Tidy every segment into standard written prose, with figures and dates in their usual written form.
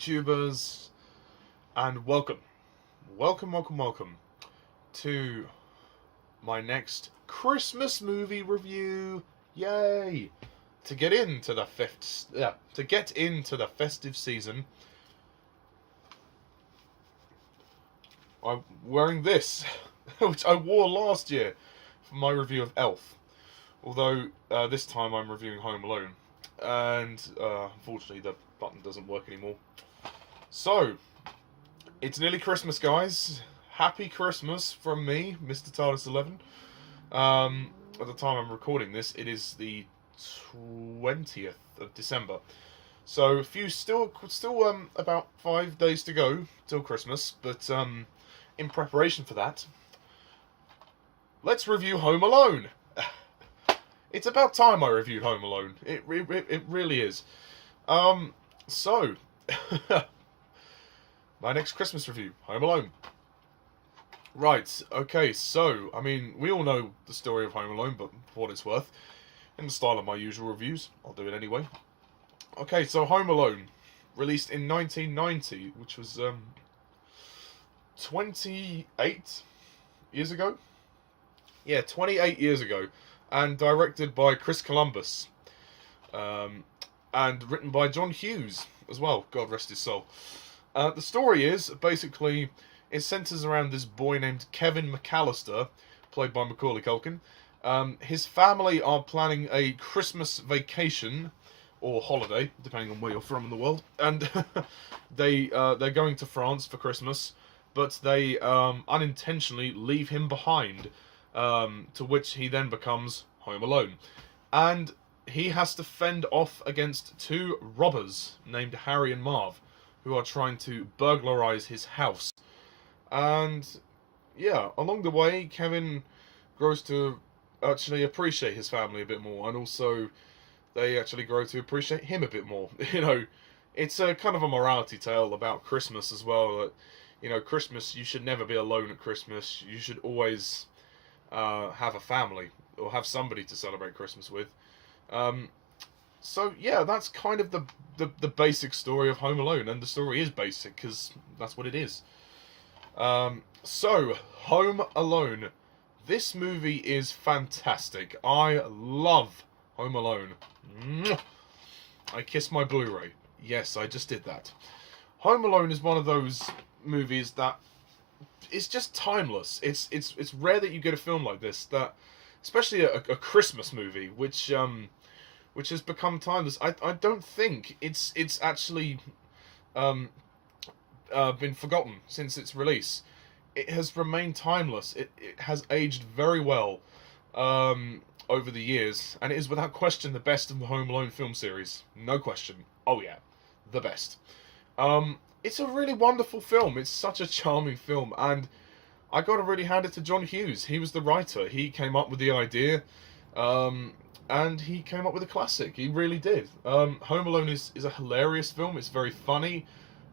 YouTubers, and welcome to my next Christmas movie review. Yay! To get into the festive season, I'm wearing this, which I wore last year for my review of Elf. Although this time I'm reviewing Home Alone, and unfortunately the button doesn't work anymore. So, it's nearly Christmas, guys. Happy Christmas from me, Mr. TARDIS11. At the time I'm recording this, it is the 20th of December. So, a few still about 5 days to go till Christmas. But in preparation for that, let's review Home Alone. It's about time I reviewed Home Alone. It really is. So, my next Christmas review, Home Alone. Right, okay, so, I mean, we all know the story of Home Alone, but for what it's worth, in the style of my usual reviews, I'll do it anyway. Okay, so Home Alone, released in 1990, which was, 28 years ago? Yeah, 28 years ago. And directed by Chris Columbus, and written by John Hughes as well. God rest his soul. The story is basically it centers around this boy named Kevin McAllister, played by Macauly Culkin. His family are planning a Christmas vacation or holiday, depending on where you're from in the world, and they're going to France for Christmas, but they unintentionally leave him behind. To which he then becomes Home Alone. And he has to fend off against two robbers named Harry and Marv, who are trying to burglarize his house. And, yeah, along the way, Kevin grows to actually appreciate his family a bit more, and also they actually grow to appreciate him a bit more. You know, it's a kind of a morality tale about Christmas as well. That, you know, Christmas, you should never be alone at Christmas. You should always have a family or have somebody to celebrate Christmas with. So yeah, that's kind of the basic story of Home Alone, and the story is basic because that's what it is. So Home Alone, this movie is fantastic. I love Home Alone. I kiss my Blu-ray. Yes, I just did that. Home Alone is one of those movies that it's just timeless. It's rare that you get a film like this, that especially a Christmas movie, which has become timeless. I don't think it's actually been forgotten since its release. It has remained timeless. It has aged very well over the years, and it is without question the best of the Home Alone film series. No question. Oh yeah, the best. It's a really wonderful film. It's such a charming film, and I gotta really hand it to John Hughes. He was the writer. He came up with the idea, and he came up with a classic. He really did. Home Alone is a hilarious film. It's very funny.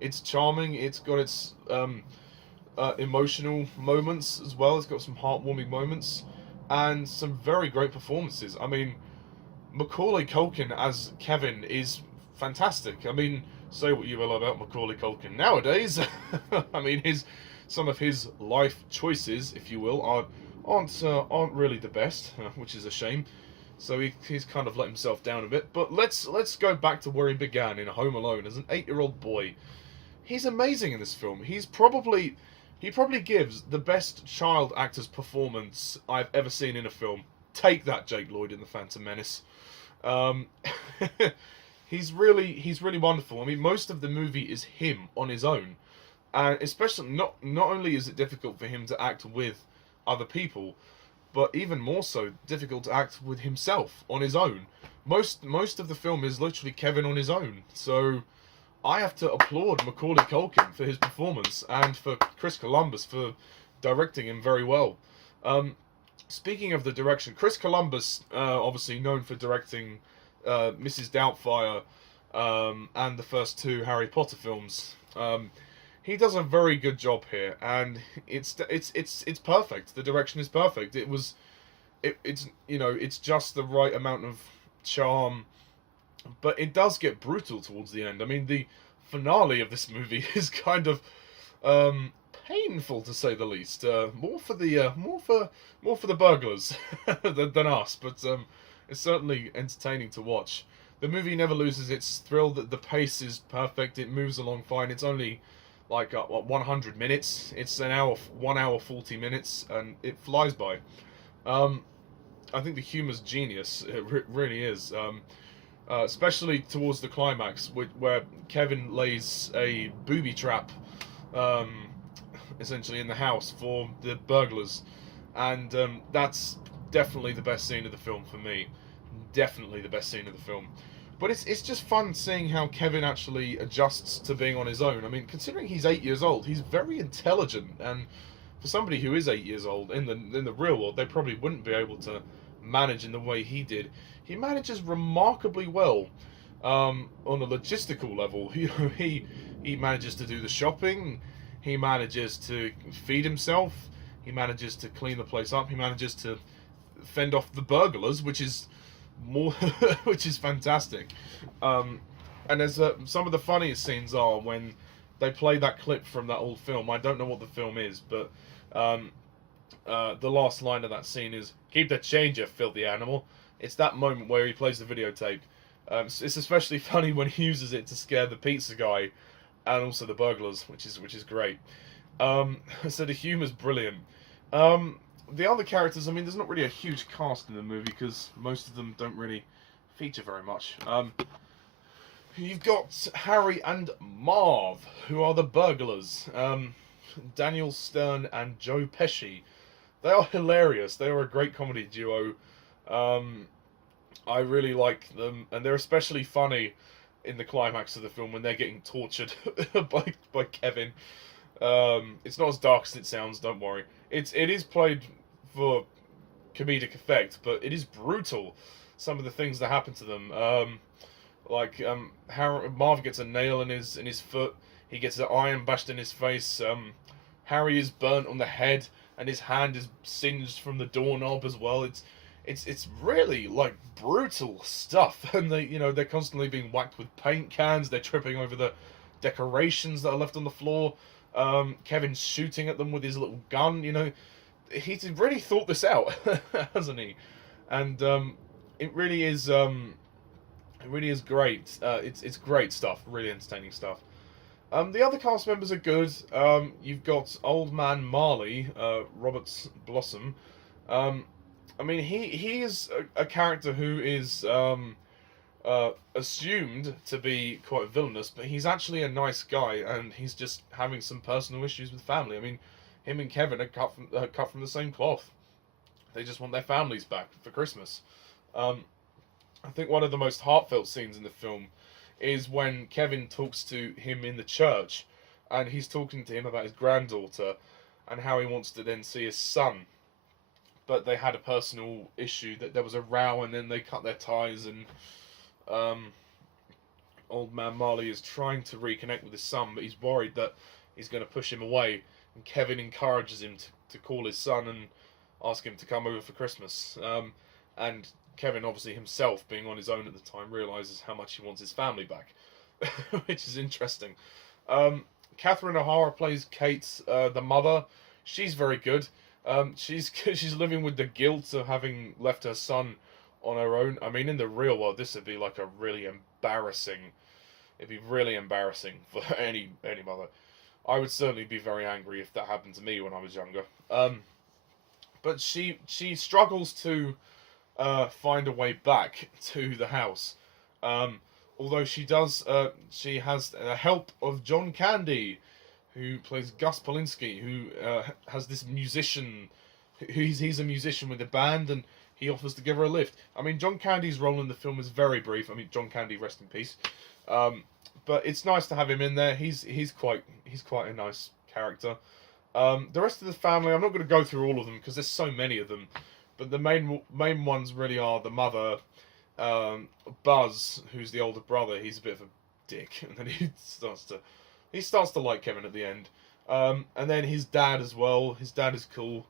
It's charming. It's got its emotional moments as well. It's got some heartwarming moments, and some very great performances. I mean, Macauly Culkin as Kevin is fantastic. I mean, say what you will about Macauly Culkin nowadays. I mean, some of his life choices, if you will, aren't really the best, which is a shame. So he's kind of let himself down a bit. But let's go back to where he began in Home Alone as an 8-year-old boy. He's amazing in this film. He probably gives the best child actor's performance I've ever seen in a film. Take that, Jake Lloyd in The Phantom Menace. He's really wonderful. I mean, most of the movie is him on his own, and especially not only is it difficult for him to act with other people, but even more so difficult to act with himself on his own. Most of the film is literally Kevin on his own. So I have to applaud Macauly Culkin for his performance, and for Chris Columbus for directing him very well. Speaking of the direction, Chris Columbus, obviously known for directing Mrs. Doubtfire and the first two Harry Potter films. He does a very good job here, and it's perfect. The direction is perfect. It's you know, it's just the right amount of charm, but it does get brutal towards the end. I mean, the finale of this movie is kind of painful, to say the least. More for the burglars than us, but it's certainly entertaining to watch. The movie never loses its thrill. The pace is perfect. It moves along fine. It's only like 100 minutes. It's 1 hour 40 minutes, and it flies by. I think the humor's genius. It really is. Especially towards the climax, where Kevin lays a booby trap, essentially in the house for the burglars, and that's definitely the best scene of the film for me. Definitely the best scene of the film. But it's just fun seeing how Kevin actually adjusts to being on his own. I mean, considering he's 8 years old, he's very intelligent, and for somebody who is 8 years old in the real world, they probably wouldn't be able to manage in the way he did. He manages remarkably well on a logistical level. He manages to do the shopping. He manages to feed himself. He manages to clean the place up. He manages to fend off the burglars, which is which is fantastic. And there's some of the funniest scenes are when they play that clip from that old film. I don't know what the film is, but the last line of that scene is, "Keep the change, you filthy animal." It's that moment where he plays the videotape. It's especially funny when he uses it to scare the pizza guy and also the burglars, which is great. So the humor's brilliant. The other characters, I mean, there's not really a huge cast in the movie because most of them don't really feature very much. You've got Harry and Marv, who are the burglars. Daniel Stern and Joe Pesci. They are hilarious. They are a great comedy duo. I really like them, and they're especially funny in the climax of the film when they're getting tortured by Kevin. It's not as dark as it sounds. Don't worry. It is played for comedic effect, but it is brutal. Some of the things that happen to them, Marv gets a nail in his foot. He gets an iron bashed in his face. Harry is burnt on the head, and his hand is singed from the doorknob as well. It's really like brutal stuff, and they're constantly being whacked with paint cans. They're tripping over the decorations that are left on the floor. Kevin's shooting at them with his little gun. He's really thought this out, hasn't he? And it really is great. It's great stuff. Really entertaining stuff. The other cast members are good. You've got Old Man Marley, Robert Blossom. I mean, he is a character who is assumed to be quite villainous, but he's actually a nice guy, and he's just having some personal issues with family. I mean, him and Kevin are cut from the same cloth. They just want their families back for Christmas. I think one of the most heartfelt scenes in the film is when Kevin talks to him in the church, and he's talking to him about his granddaughter and how he wants to then see his son. But they had a personal issue, that there was a row, and then they cut their ties, and Old Man Marley is trying to reconnect with his son, but he's worried that he's going to push him away. And Kevin encourages him to call his son and ask him to come over for Christmas. And Kevin, obviously himself, being on his own at the time, realises how much he wants his family back, which is interesting. Catherine O'Hara plays Kate, the mother. She's very good. She's living with the guilt of having left her son on her own. I mean, in the real world, this would be like a really embarrassing. It'd be really embarrassing for any mother. I would certainly be very angry if that happened to me when I was younger. But she struggles to find a way back to the house. Although she does, she has the help of John Candy, who plays Gus Polinski, who has this musician. He's a musician with a band, and he offers to give her a lift. I mean, John Candy's role in the film is very brief. I mean, John Candy, rest in peace. But it's nice to have him in there. He's quite a nice character. The rest of the family, I'm not going to go through all of them because there's so many of them. But the main ones really are the mother, Buzz, who's the older brother. He's a bit of a dick, and then he starts to like Kevin at the end. And then his dad as well. His dad is cool.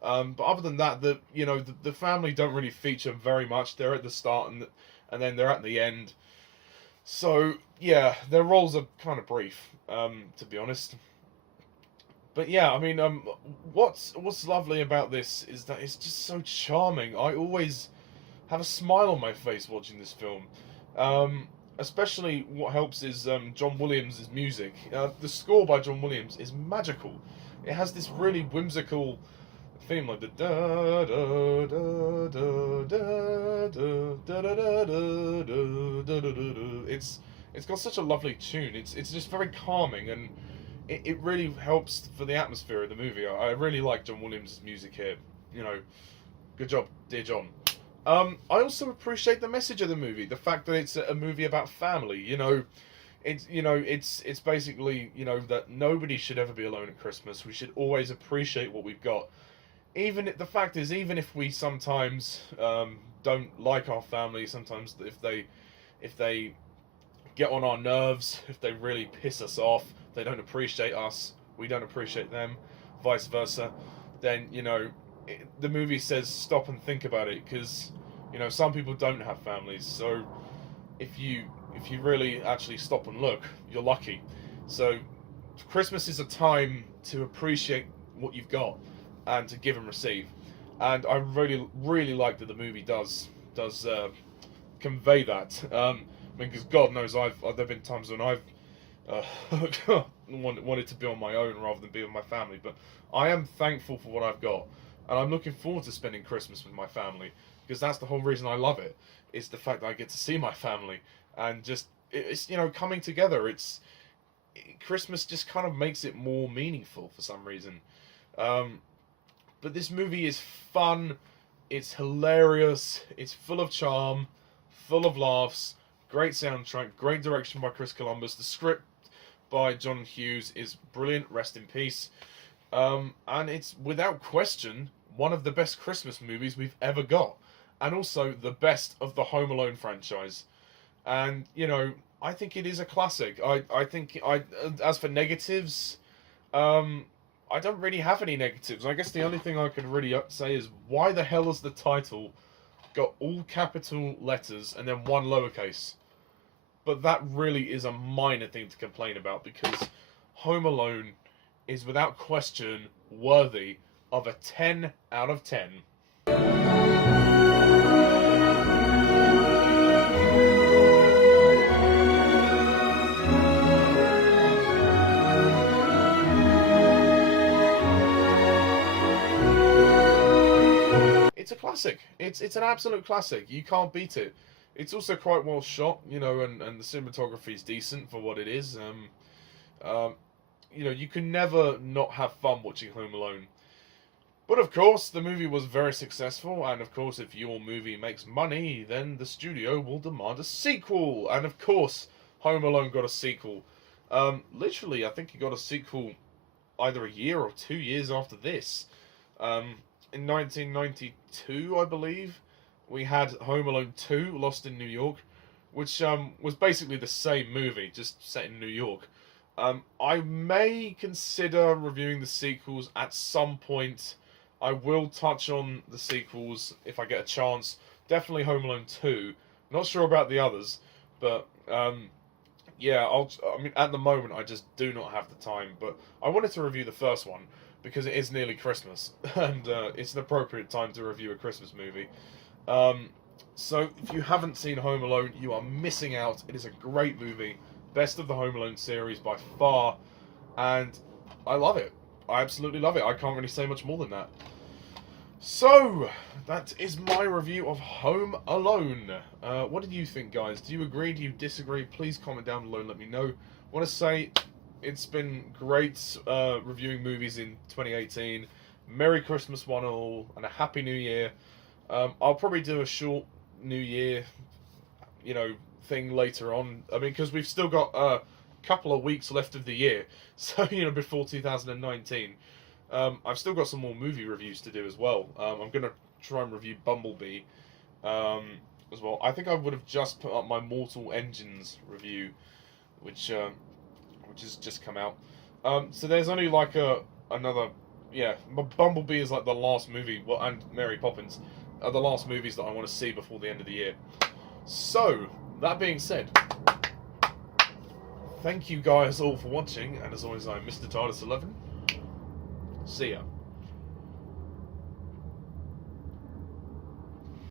But other than that, the family don't really feature very much. They're at the start and then they're at the end. So yeah, their roles are kind of brief, to be honest. But yeah, I mean, what's lovely about this is that it's just so charming. I always have a smile on my face watching this film. Especially what helps is John Williams' music. The score by John Williams is magical. It has this really whimsical theme, like the da da da da da da da da da da da da. It's got such a lovely tune. It's just very calming, and it really helps for the atmosphere of the movie. I really like John Williams' music here. You know, good job, dear John. I also appreciate the message of the movie, the fact that it's a movie about family. It's basically that nobody should ever be alone at Christmas. We should always appreciate what we've got. The fact is, even if we sometimes don't like our family, sometimes if they get on our nerves, if they really piss us off, they don't appreciate us, we don't appreciate them, vice versa, then the movie says stop and think about it, because some people don't have families. So if you really actually stop and look, you're lucky. So Christmas is a time to appreciate what you've got and to give and receive. And I really, really like that the movie does convey that. Because God knows, there've been times when I've wanted to be on my own rather than be with my family. But I am thankful for what I've got, and I'm looking forward to spending Christmas with my family, because that's the whole reason I love it. Is the fact that I get to see my family and just it's coming together. Christmas just kind of makes it more meaningful for some reason. But this movie is fun, it's hilarious, it's full of charm, full of laughs, great soundtrack, great direction by Chris Columbus. The script by John Hughes is brilliant, rest in peace. And it's without question one of the best Christmas movies we've ever got, and also the best of the Home Alone franchise. And I think it is a classic. I think as for negatives, I don't really have any negatives. I guess the only thing I could really say is, why the hell has the title got all capital letters and then one lowercase? But that really is a minor thing to complain about, because Home Alone is without question worthy of a 10 out of 10. It's a classic. It's an absolute classic. You can't beat it. It's also quite well shot, and the cinematography is decent for what it is. You can never not have fun watching Home Alone. But of course, the movie was very successful, and of course, if your movie makes money, then the studio will demand a sequel. And of course, Home Alone got a sequel. Literally, I think it got a sequel either a year or 2 years after this. In 1992, I believe, we had Home Alone 2, Lost in New York, which was basically the same movie, just set in New York. I may consider reviewing the sequels at some point. I will touch on the sequels if I get a chance. Definitely Home Alone 2. Not sure about the others, but yeah, at the moment I just do not have the time. But I wanted to review the first one because it is nearly Christmas, and it's an appropriate time to review a Christmas movie. So if you haven't seen Home Alone, you are missing out. It is a great movie, best of the Home Alone series by far, and I love it. I absolutely love it. I can't really say much more than that. So, that is my review of Home Alone. What did you think, guys? Do you agree? Do you disagree? Please comment down below and let me know. I want to say it's been great reviewing movies in 2018. Merry Christmas one all, and a Happy New Year. I'll probably do a short New Year, thing later on. I mean, because we've still got a couple of weeks left of the year. So, before 2019. I've still got some more movie reviews to do as well. I'm going to try and review Bumblebee as well. I think I would have just put up my Mortal Engines review, which has just come out. So there's only like another... Yeah, Bumblebee is like the last movie, and Mary Poppins are the last movies that I want to see before the end of the year. So, that being said, thank you guys all for watching, and as always, I'm Mr. TARDIS11. See ya.